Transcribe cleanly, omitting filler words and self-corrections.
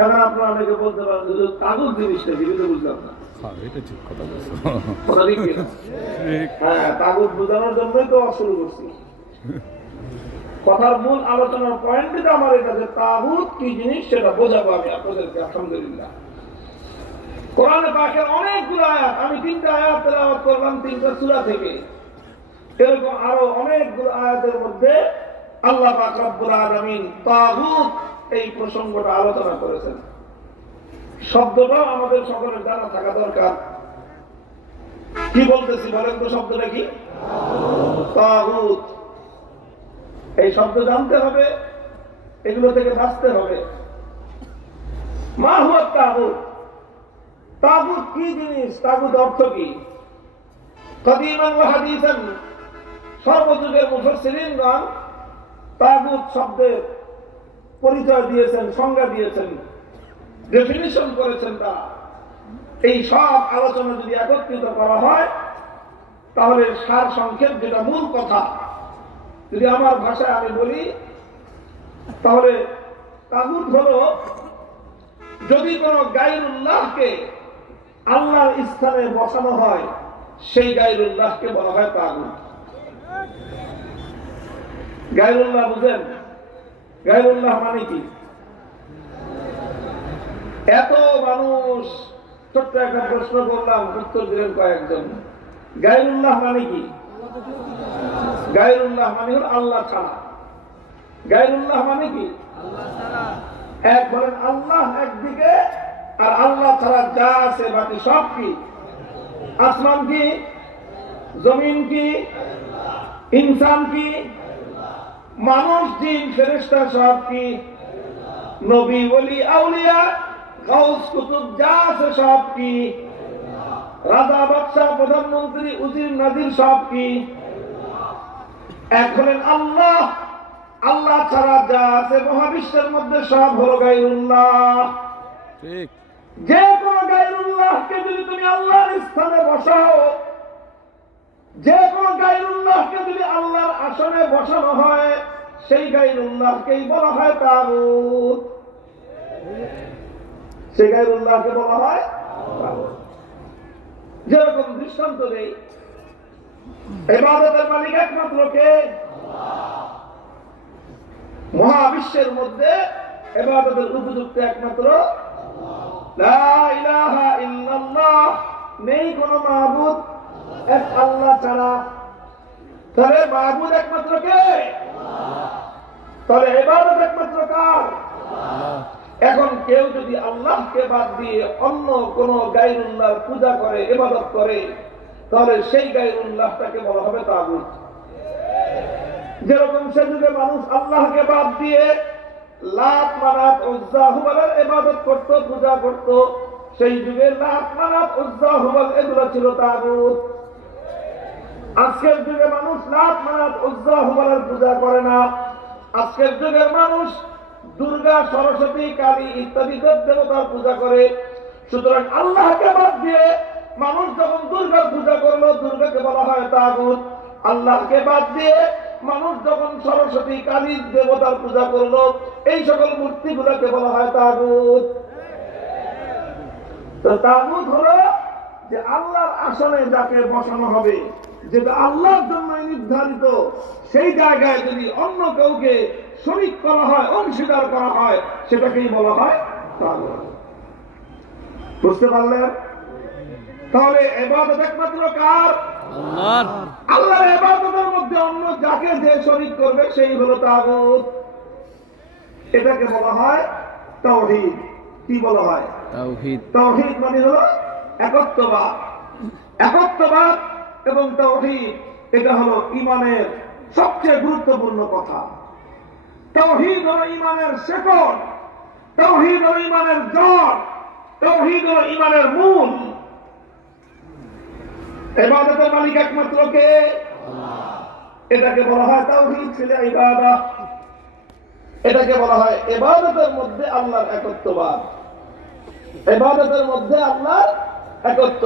এখন আপনারা অনেকে বলতে পারেন যে তাগুত জিনিসটা কি, কিন্তু বুঝলাম না। এটা ঠিক কথা বলছো। হ্যাঁ, তাগুত বোঝানোর জন্যই তো শুরু করছি। কথার মূল আলোচনার পয়েন্টটা আমার এটা যে তাগুত কি জিনিস সেটা বোঝাবো আমি আপনাদেরকে। আলহামদুলিল্লাহ, কোরআনে পাকের অনেকগুলো আয়াত, আমি 3টা আয়াত তেলাওয়াত করলাম 3টা সূরা থেকে। এরকম আরো অনেকগুলো আয়াতের মধ্যে আল্লাহ পাক রব্বুল আলামিন তাগুত এই প্রসঙ্গটা আলোচনা করেছেন। শব্দটা আমাদের সকলের জানা থাকা দরকার। কি বলতেছি বলেন তো, শব্দটা কি? তাগুত। এই শব্দ জানতে হবে, এগুলো থেকে বাঁচতে হবে। মা হুয়া তাগুত, তাগুত কি জিনিস, তাগুত অর্থ কি? কদিমান ওয়া হাদিসান, সর্বযুগের মুফাসসিরিনগণ তাগুত শব্দের পরিচয় দিয়েছেন, সংজ্ঞা দিয়েছেন, ডেফিনিশন করেছেন। তা এই সব আলোচনা যদি একত্রিত করা হয় তাহলে সার সংক্ষেপ, যেটা মূল কথা, যদি আমার ভাষায় আমি বলি তাহলে তাগুত হলো যদি কোনো গায়রুল্লাহকে আল্লাহর স্থানে বসানো হয়, সেই গায়রুল্লাহকে বলা হয় তাগুত। গায়রুল্লাহ বুঝেন? গায়রুল্লাহ মানে কি? এত মানুষ, ছোট্ট একটা প্রশ্ন করলাম, উত্তর দিলেন কয়েকজন। গায়রুল্লাহ মানে কি? গায়রুল্লাহ মানে হল আল্লাহ ছাড়া। গায়রুল্লাহ মানে কি? এক বলেন আল্লাহ একদিকে, আর আল্লাহ ছাড়া যা আছে বাকি সব কি? আসমান কি, জমিন কি, ইনসান কি, মানুষ, জিন, ফেরেশতা সব কি? নবী, ওলি, আউলিয়া, গাউস, কুতুব যা আছে সব কি? রাজা, বাদশাহ, প্রধানমন্ত্রী, উজির, নাজির সব কি? এক হলেন আল্লাহ। আল্লাহ ছাড়া যা আছে মহাবিশ্বের মধ্যে সব হলো গায়রুল্লাহ। ঠিক। যে কোনো গায়রুল্লাহকে যদি তুমি আল্লাহর স্থানে বসাও, যে কোনো গায়রুল্লাহকে যদি আল্লাহর আসনে বসানো হয়, সেই গায়রুল্লাহকেই বলা হয় তাগুত। সেই গায়রুল্লাহকে বলা হয় তাগুত। যেরকম দৃষ্টান্ত দেই, ইবাদতের মালিক একমাত্র কে? মহাবিশ্বের মধ্যে ইবাদতের উপযুক্ত একমাত্র লা ইলাহা ইল্লাল্লাহ, নেই কোন মাবুদ এক আল্লাহ ছাড়া। তাহলে মাবুদ একমাত্র কে? তাহলে ইবাদত একমাত্র কার? এখন কেউ যদি আল্লাহকে বাদ দিয়ে অন্য কোন গায়রুল্লাহর পূজা করে, ইবাদত করে, তাহলে সেই গায়রুল্লাহটাকে বলা হবে তাগুত। যেরকম সে যুগে মানুষ আল্লাহকে বাদ দিয়ে লাত, মানাত, উজ্জা, হুবলের ইবাদত করত, পূজা করত, সেই যুগে লাত, মানাত, উজ্জা, হুবল এগুলো ছিল তাগুত। আজকের যুগে মানুষ লাত, মানাত, উজ্জা, হুবলের পূজা করে না। আজকের যুগের মানুষ দুর্গা, সরস্বতী, কালী ইত্যাদি দেবতার পূজা করে। সুতরাং আল্লাহকে বাদ দিয়ে মানুষ যখন দুর্গার পূজা করলো, দুর্গাকে বলা হয় তাগুত। আল্লাহকে বাদ দিয়ে মানুষ যখন সরস্বতী, কালী দেবতার পূজা করলো, এই সকল মূর্তিগুলোকে বলা হয় তাগুত। তো তাগুত হলো যে আল্লাহর আসনে যাকে বসানো হবে, যেটা আল্লাহর জন্য নির্ধারিত, সেই জায়গায় যদি অন্য কাউকে শরীক করা হয়, অংশীদার করা হয়, সেটাকেই বলা হয় তাগুত। বুঝতে পারলেন? তাহলে ইবাদত একমাত্র কার? আল্লাহর। আল্লাহর ইবাদতের মধ্যে অন্য যাকে যে শরীক করবে সেই হলো তাগুত। এটাকে বলা হয় তাওহীদ। কি বলা হয়? তাওহীদ। তাওহীদ মানে হলো একত্ববাদ। একত্ববাদ এবং তাওহীদ, এটা হলো ঈমানের সবচেয়ে গুরুত্বপূর্ণ কথা। তাওহীদ হলো ঈমানের শেকড়, তাওহীদ হলো ঈমানের জড়, তাওহীদ হলো ঈমানের মূল। ইবাদতের মালিক একমাত্র কে? আল্লাহ। এটাকে বলা হয় তাওহীদ ফিল ইবাদাহ। এটাকে বলা হয় ইবাদতের মধ্যে আল্লাহর একত্ববাদ, ইবাদতের মধ্যে আল্লাহর একত্ব।